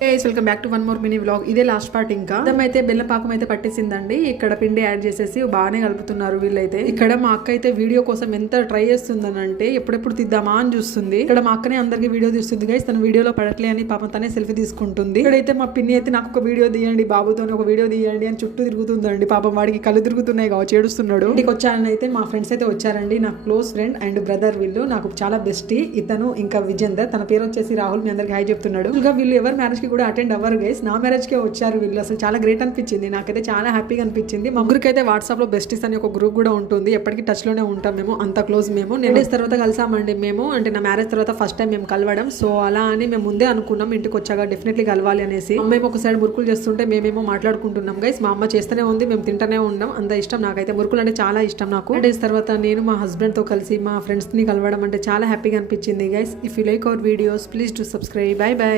Welcome back to one more mini vlog. ఇదే last part. ఇంకా అయితే బెల్లం పాకం అయితే పట్టేసిందండి. ఇక్కడ పిండి యాడ్ చేసేసి బాగానే కలుపుతున్నారు వీళ్ళైతే. ఇక్కడ మా అక్క అయితే వీడియో కోసం ఎంత ట్రై చేస్తుందనంటే ఎప్పుడెప్పుడు తిద్దామా అని చూస్తుంది. ఇక్కడ మా అక్కనే అందరికి వీడియో తీస్తుంది గైస్. తన వీడియోలో పడట్లే అని పాపం తనే సెల్ఫీ తీసుకుంటుంది. ఇక్కడైతే మా పిన్ని అయితే నాకు ఒక వీడియో తీయండి, బాబుతో ఒక వీడియో తీయండి అని చుట్టూ తిరుగుతుందండి. పాపం వాడికి కళ్ళు తిరుగుతున్నాయి కావచ్చు, ఏడుస్తున్నాడు. ఇంటికి వచ్చానని అయితే మా ఫ్రెండ్స్ అయితే వచ్చారండి. నాకు క్లోజ్ ఫ్రెండ్ అండ్ బ్రదర్ వీళ్ళు, నాకు చాలా బెస్టీ. ఇతను ఇంకా విజేందర్, తన పేరు వచ్చేసి రాహుల్. మీ అందరికి హాయ్ చెప్తున్నాడు. ఇంకా వీళ్ళు ఎవరు మ్యారేజ్ కి కూడా అటెండ్ అవ్వరు గైస్, నా మ్యారేజ్ కే వచ్చారు వీళ్ళు. అసలు చాలా గ్రేట్ అనిపించింది నాకైతే, చాలా హ్యాపీగా అనిపించింది. మా ముగ్గురికి అయితే వాట్సాప్ లో బెస్టీస్ అని ఒక గ్రూప్ కూడా ఉంటుంది. ఎప్పటికీ టచ్ లోనే ఉంటాం మేము, అంత క్లోజ్ మేము. నేను డేస్ తర్వాత కలిసామండి మేము, అంటే నా మ్యారేజ్ తర్వాత ఫస్ట్ టైం మేము కలవడం. సో అలా అని మేము ముందే అనుకున్నాం ఇంటికి వచ్చాక డెఫినెట్లీ కలవాలి అనేసి. మేము ఒక సైడ్ మురుకులు చేస్తుంటే మేమేమో మాట్లాడుకుంటున్నాం గైస్. మా అమ్మ చేస్తూనే ఉంది, మేము తింటూనే ఉన్నాం. అంత ఇష్టం నాకైతే, మురుకులు అంటే చాలా ఇష్టం నాకు. డేస్ తర్వాత నేను మా హస్బెండ్ తో కలిసి మా ఫ్రెండ్స్ ని కలవడం అంటే చాలా హ్యాపీగా అనిపించింది guys. If you like our videos please to subscribe. By by.